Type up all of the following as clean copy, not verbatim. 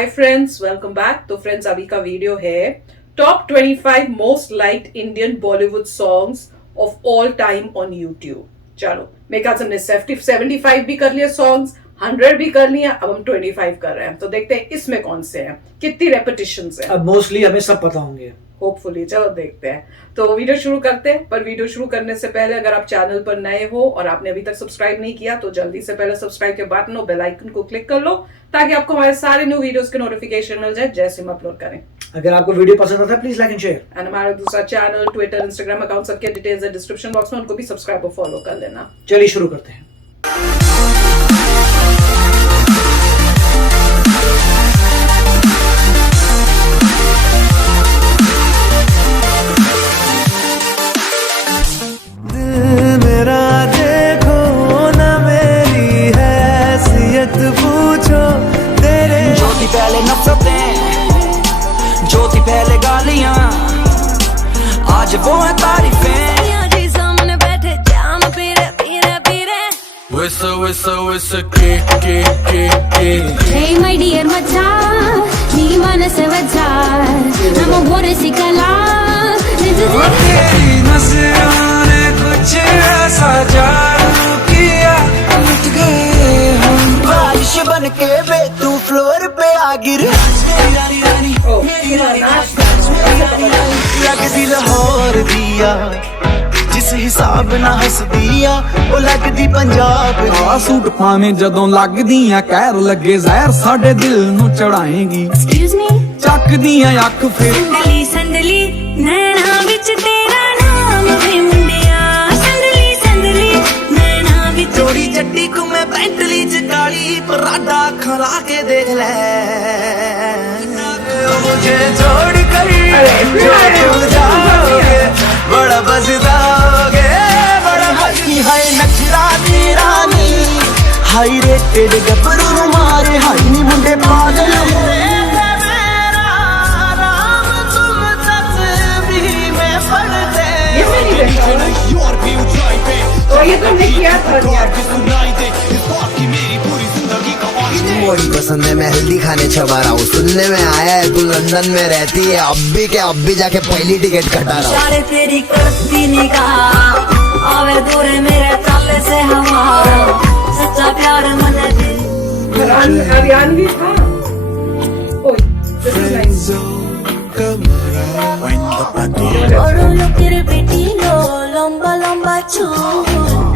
Hi friends, welcome back. तो friends, अभी का वीडियो है top 25 most liked Indian Bollywood songs of all time on YouTube. चलो, मेरे ख्याल से हमने 75 भी कर लिया सॉन्ग्स, 100 भी कर लिया, अब हम 25 कर रहे हैं। तो देखते हैं इसमें कौन से हैं, कितनी रेपिटेशंस हैं। अब मोस्टली हमें सब पता होंगे होपफुली। चलो देखते हैं। तो वीडियो शुरू करते हैं, पर वीडियो शुरू करने से पहले अगर आप चैनल पर नए हो और आपने अभी तक सब्सक्राइब नहीं किया तो जल्दी से पहले सब्सक्राइब के बटन और बेल आइकन को क्लिक कर लो ताकि आपको हमारे सारे न्यू वीडियोस के नोटिफिकेशन मिल जाए जैसे हम अपलोड करें। अगर आपको वीडियो पसंद आता है please like and share. And हमारा दूसरा चैनल, ट्विटर, इंस्टाग्राम अकाउंट सबके डिटेल्स है डिस्क्रिप्शन बॉक्स में, उनको भी सब्सक्राइब और फॉलो कर लेना। चलिए शुरू करते हैं। पहले नफरतें जो थी पहले गालियां, आज वो है तारीफें। सामने बैठे जाम पीरे पीरे पीरे whistle के Hey my dear मचा नी मनसे वचा हम गोरे सिकला तेरी नजरों ने कुछ ऐसा जादू किया, उठ गए हम बारिश बन के बे तू फ्लोर पे आ गिर। लगदी लाहौर दिया जिस हिसाब ना हस दिया वो लगदी पंजाब आ सूट पाने जदों लगदियां कहर लगे जहर साडे दिल नू चढ़ाएगी। Excuse me ਚੱਕਦੀਆਂ ਅੱਖ ਫਿਰ संदली संदली नैना विच तेरा नाम वे मुंडिया संदली संदली नैना विच जोड़ी चट्टी को मैं पेंटली च काली पराडा खला के देख ले। मुझे छोड़ कर भूल जाओगे, बड़ा बजदाओगे, बड़ा हकी है नखरा दी रानी, हाई रेटेड गबरू मारे हाई नी मुंडे पागल हुए। तो ये तुमने किया था बड़ी पसंद है, मैं हल्दी खाने छपा रहा हूँ। सुनने में आया है तू लंदन में रहती है, अब भी जाके पहली टिकट कटा रहा हूँ। सारे तेरी करती निगाह आवे दूरे मेरे ताले से हवा सच्चा प्यार मन हरियाणवी था। ओए, this is nice. बड़ो लोकेर बेटी लो लंबा लंबा चूल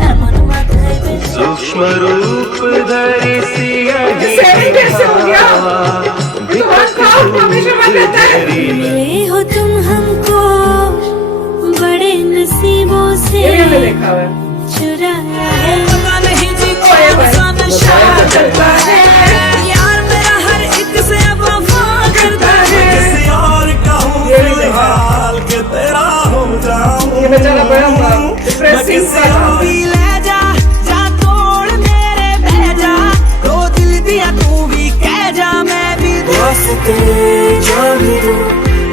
एमन माथे पे सूक्ष्म रूप धरी सिया कैसे हो गया? ये तो बहुत खास हमेशा बन रहता है। मिले हो तुम हमको बड़े नसीबों से ये मैंने देखा है। चुराया है पता नहीं जी ओए भाई, नशा चलता है। यार मेरा हर एक से वफा करता है। किसी और का हूँ फिलहाल के तेरा हो जाऊं। ये बेचारा बड़ा हुआ डिप्रेसिंग सा था। ले जा जा तोड़ मेरे भेजा, तो दिल दिया तू भी कह जा मैं भी दोस्ते जो भी दूं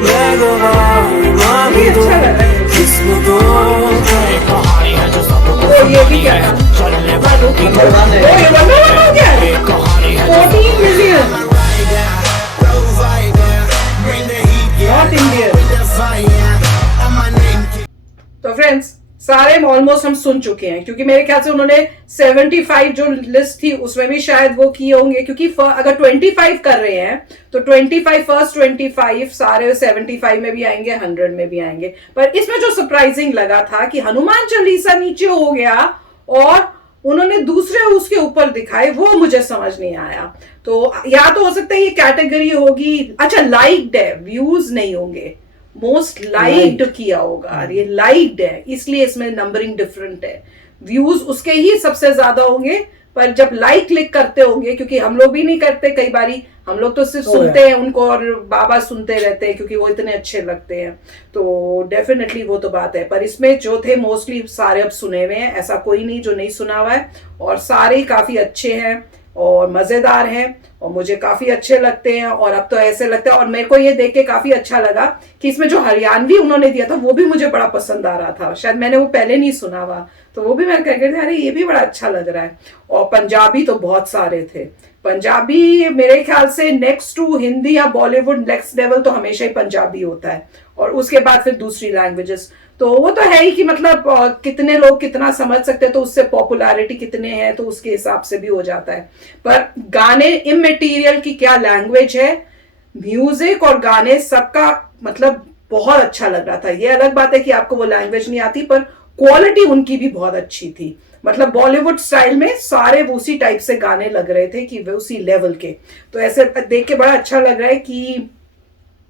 मैं गवाह ये अच्छा लगा है। किस्म को कहानी है जो सबको ओ, ये भी क्या है? ओ, ये बंदा हो गया है। 14 मिलियन नॉट इंडियन। तो फ्रेंड्स, सारे ऑलमोस्ट हम सुन चुके हैं क्योंकि मेरे ख्याल से उन्होंने 75 जो लिस्ट थी उसमें भी शायद वो किए होंगे, क्योंकि अगर 25 कर रहे हैं तो 25 फर्स्ट 25 सारे 75 में भी आएंगे, 100 में भी आएंगे। पर इसमें जो सरप्राइजिंग लगा था कि हनुमान चालीसा नीचे हो गया और उन्होंने दूसरे उसके ऊपर दिखाए, वो मुझे समझ नहीं आया। तो या तो हो सकता है ये कैटेगरी होगी, अच्छा लाइक्ड है, व्यूज नहीं होंगे, मोस्ट लाइक्ड किया होगा, ये लाइक्ड है इसलिए इसमें नंबरिंग डिफरेंट है। व्यूज उसके ही सबसे ज्यादा होंगे, पर जब लाइक क्लिक करते होंगे, क्योंकि हम लोग भी नहीं करते, कई बारी हम लोग तो सिर्फ सुनते हैं उनको और बाबा सुनते रहते हैं क्योंकि वो इतने अच्छे लगते हैं, तो डेफिनेटली वो तो बात है। पर इसमें जो थे मोस्टली सारे अब सुने हुए हैं, ऐसा कोई नहीं जो नहीं सुना हुआ है, और सारे ही काफी अच्छे हैं और मजेदार हैं और मुझे काफी अच्छे लगते हैं। और अब तो ऐसे लगता है, और मेरे को ये देख के काफी अच्छा लगा कि इसमें जो हरियाणवी उन्होंने दिया था वो भी मुझे बड़ा पसंद आ रहा था, शायद मैंने वो पहले नहीं सुना हुआ, तो वो भी मैं कह रही थी अरे ये भी बड़ा अच्छा लग रहा है। और पंजाबी तो बहुत सारे थे। पंजाबी मेरे ख्याल से नेक्स्ट टू हिंदी या बॉलीवुड नेक्स्ट लेवल तो हमेशा ही पंजाबी होता है, और उसके बाद फिर दूसरी लैंग्वेजेस। तो वो तो है ही कि मतलब कितने लोग कितना समझ सकते हैं, तो उससे पॉपुलैरिटी कितने हैं तो उसके हिसाब से भी हो जाता है। पर गाने इमैटेरियल की क्या लैंग्वेज है, म्यूजिक और गाने सबका मतलब बहुत अच्छा लग रहा था। ये अलग बात है कि आपको वो लैंग्वेज नहीं आती, पर क्वालिटी उनकी भी बहुत अच्छी थी। मतलब बॉलीवुड स्टाइल में सारे उसी टाइप से गाने लग रहे थे कि वे उसी लेवल के। तो ऐसे देख के बड़ा अच्छा लग रहा है कि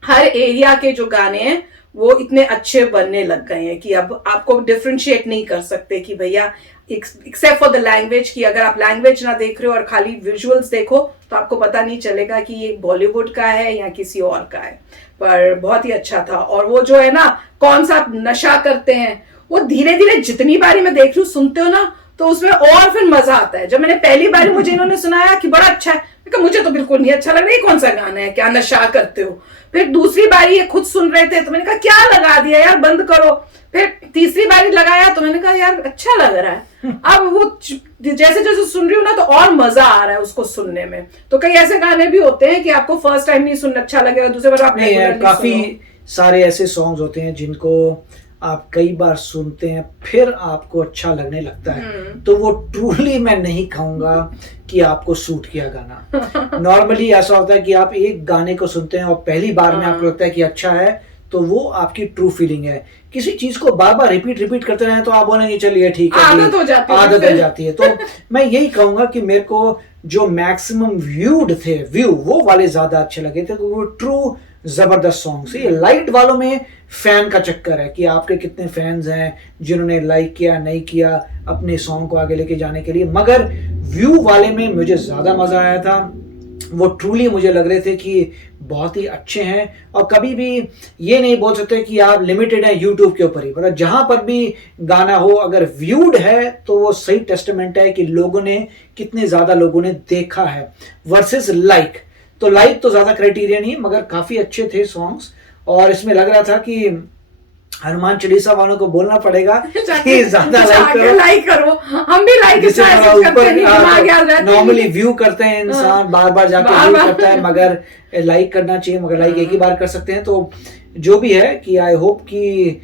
हर एरिया के जो गाने हैं वो इतने अच्छे बनने लग गए हैं कि अब आपको डिफरेंशिएट नहीं कर सकते कि भैया एक्सेप्ट फॉर द लैंग्वेज, की अगर आप लैंग्वेज ना देख रहे हो और खाली विजुअल्स देखो तो आपको पता नहीं चलेगा कि ये बॉलीवुड का है या किसी और का है। पर बहुत ही अच्छा था। और वो जो है ना कौन सा नशा करते हैं, वो धीरे धीरे जितनी बारी मैं देख रही हूँ सुनते हो ना तो उसमें और फिर मजा आता है। जब मैंने पहली बार मुझे इन्होंने सुनाया कि बड़ा अच्छा है, मुझे तो बिल्कुल नहीं अच्छा लग रहा है, कौन सा गाना है, क्या नशा करते हो। फिर दूसरी बारी ये खुद सुन रहे थे तो मैंने कहा क्या लगा दिया यार, बंद करो। फिर तीसरी बारी लगाया तो मैंने कहा यार अच्छा लग रहा है। अब वो जैसे जैसे सुन रही हूँ ना तो और मजा आ रहा है उसको सुनने में। तो कई ऐसे गाने भी होते हैं कि आपको फर्स्ट टाइम नहीं सुनना अच्छा लगेगा, दूसरे बार आप काफी सारे ऐसे सॉन्ग्स होते हैं जिनको आप कई बार सुनते हैं फिर आपको अच्छा लगने लगता है। तो वो ट्रूली मैं नहीं कहूंगा कि आपको सूट किया गाना। नॉर्मली ऐसा होता है कि आप एक गाने को सुनते हैं और पहली बार में आपको लगता है कि अच्छा है, तो वो आपकी ट्रू फीलिंग है। किसी चीज को बार बार रिपीट करते रहे तो आप बोलेंगे चलिए ठीक है, आदत हो जाती है। तो मैं यही कहूंगा कि मेरे को जो मैक्सिमम व्यूड थे, वो वाले ज्यादा अच्छे लगे थे। तो वो ट्रू जबरदस्त सॉन्ग। ये लाइट वालों में फैन का चक्कर है कि आपके कितने फैंस हैं जिन्होंने लाइक किया नहीं किया अपने सॉन्ग को आगे लेके जाने के लिए। मगर व्यू वाले में मुझे ज्यादा मजा आया था। वो ट्रूली मुझे लग रहे थे कि बहुत ही अच्छे हैं। और कभी भी ये नहीं बोल सकते कि आप लिमिटेड हैं यूट्यूब के ऊपर ही, मतलब जहां पर भी गाना हो अगर व्यूड है तो वो सही टेस्टमेंट है कि लोगों ने कितने ज्यादा लोगों ने देखा है वर्सेस लाइक। तो लाइक तो ज्यादा क्राइटेरिया नहीं, मगर काफी अच्छे थे सॉन्ग्स। और इसमें लग रहा था कि हनुमान चालीसा वालों को बोलना पड़ेगा कि ज्यादा लाइक करो। हम भी लाइक नॉर्मली व्यू करते हैं इंसान, बार बार जाके व्यू करता है, मगर लाइक करना चाहिए, मगर लाइक एक ही बार कर सकते हैं। तो जो भी है कि आई होप कि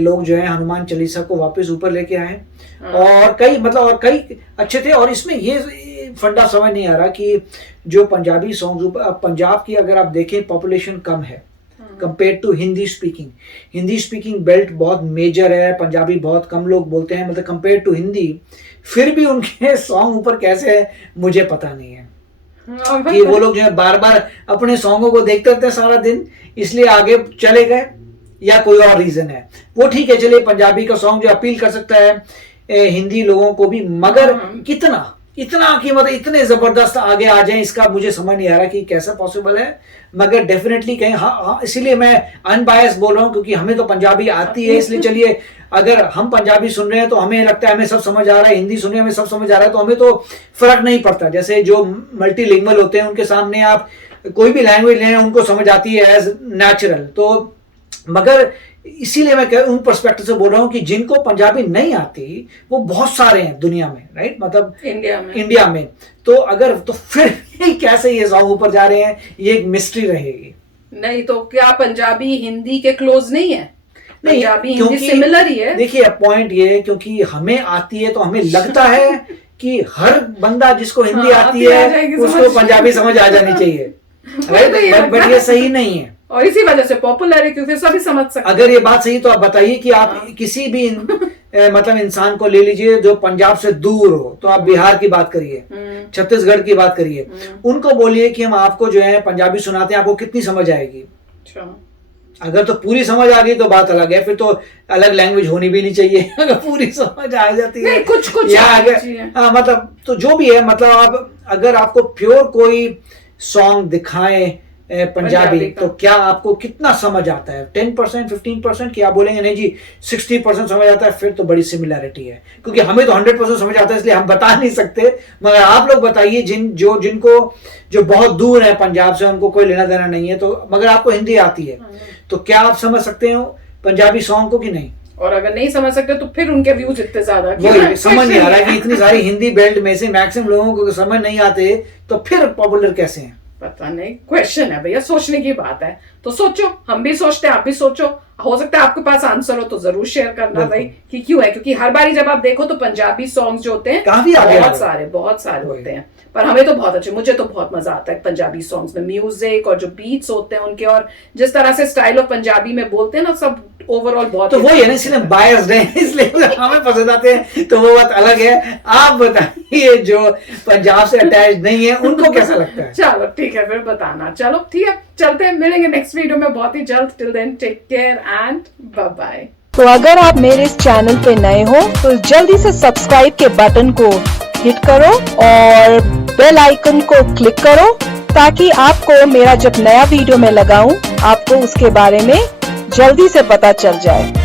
लोग जो है हनुमान चालीसा को वापस ऊपर लेके आए। और कई अच्छे थे। और इसमें ये फंडा समझ नहीं आ रहा कि जो पंजाबी सॉन्ग्स, पंजाब की अगर आप देखें पॉपुलेशन कम है compare to Hindi speaking belt बहुत मेजर है, पंजाबी बहुत कम लोग बोलते हैं मतलब कंपेयर टू हिंदी। फिर भी उनके सॉन्ग ऊपर कैसे है मुझे पता नहीं है कि वो लोग जो है बार बार अपने सॉन्गों को देखते रहते हैं सारा दिन, इसलिए आगे चले गए या कोई और रीजन है। वो ठीक है, चलिए पंजाबी का सॉन्ग जो अपील कर सकता है हिंदी लोगों को भी, मगर इतना कि मतलब इतने जबरदस्त आगे आ जाए इसका मुझे समझ नहीं आ रहा कि कैसा पॉसिबल है। मगर डेफिनेटली कहीं हाँ, इसीलिए मैं अनबायस बोल रहा हूँ क्योंकि हमें तो पंजाबी आती है। इसलिए चलिए अगर हम पंजाबी सुन रहे हैं तो हमें लगता है हमें सब समझ आ रहा है, हिंदी सुन रहे हैं हमें सब समझ आ रहा है, तो हमें तो फर्क नहीं पड़ता। जैसे जो मल्टीलिंगुअल होते हैं उनके सामने आप कोई भी लैंग्वेज लें उनको समझ आती है एज नेचुरल। तो मगर इसीलिए मैं उन पर्सपेक्टिव से बोल रहा हूँ कि जिनको पंजाबी नहीं आती वो बहुत सारे हैं दुनिया में, राइट, मतलब इंडिया में। तो अगर तो फिर कैसे ये सॉन्ग ऊपर जा रहे हैं, ये एक मिस्ट्री रहेगी। नहीं तो क्या पंजाबी हिंदी के क्लोज नहीं है? नहीं, पंजाबी हिंदी सिमिलर ही है। देखिए पॉइंट ये है क्योंकि हमें आती है तो हमें लगता है कि हर बंदा जिसको हिंदी आती है उसको पंजाबी समझ आ जानी चाहिए, राइट, बट ये सही नहीं है और इसी वजह से पॉपुलर है क्योंकि सभी समझ सकते। अगर ये बात सही तो आप बताइए कि आप किसी भी मतलब इंसान को ले लीजिए जो पंजाब से दूर हो, तो आप बिहार की बात करिए, छत्तीसगढ़ की बात करिए, उनको बोलिए कि हम आपको जो है पंजाबी सुनाते हैं, आपको कितनी समझ आएगी? अगर तो पूरी समझ आ गई तो बात अलग है, फिर तो अलग लैंग्वेज होनी भी नहीं चाहिए। अगर पूरी समझ आ जाती है कुछ या अगर मतलब तो जो भी है, मतलब आप अगर आपको प्योर कोई सॉन्ग दिखाएं पंजाबी तो क्या आपको कितना समझ आता है? 10%, 15% की आप बोलेंगे नहीं जी 60% समझ आता है, फिर तो बड़ी सिमिलैरिटी है। क्योंकि हमें तो 100% समझ आता है इसलिए हम बता नहीं सकते, मगर आप लोग बताइए जिनको जो बहुत दूर है पंजाब से, उनको कोई लेना देना नहीं है, तो मगर आपको हिंदी आती है तो क्या आप समझ सकते हो पंजाबी सॉन्ग को कि नहीं? और अगर नहीं समझ सकते तो फिर उनके व्यूज इतने ज्यादा, वही समझ नहीं आ रहा कि इतनी सारी हिंदी बेल्ट में से मैक्सिमम लोगों को समझ नहीं आते तो फिर पॉपुलर कैसे हैं? पता नहीं, क्वेश्चन है भैया, सोचने की बात है। तो सोचो, हम भी सोचते हैं, आप भी सोचो, हो सकता है आपके पास आंसर हो तो जरूर शेयर करना भाई कि क्यों है। क्योंकि हर बारी जब आप देखो तो पंजाबी सॉन्ग्स जो होते हैं काफी आगे बहुत सारे होते हैं, पर हमें तो बहुत अच्छे, मुझे तो बहुत मजा आता है पंजाबी सॉन्ग्स में, म्यूजिक और जो बीट्स होते हैं उनके, और जिस तरह से स्टाइल ऑफ पंजाबी में बोलते हैं ना, सब ओवरऑल बहुत। तो वही है ना, इसलिए बायस्ड है, इसलिए हमें पसंद आते हैं, तो वो बात अलग है। आप बताइए जो पंजाब से अटैच नहीं है उनको कैसा लगता है? चलो ठीक है, फिर बताना। चलो ठीक है, चलते हैं, मिलेंगे नेक्स्ट वीडियो में बहुत ही जल्द। Till then take care and bye bye. तो अगर आप मेरे इस चैनल पे नए हो तो जल्दी से सब्सक्राइब के बटन को हिट करो और बेल आइकन को क्लिक करो, ताकि आपको मेरा जब नया वीडियो मैं लगाऊं आपको उसके बारे में जल्दी से पता चल जाए।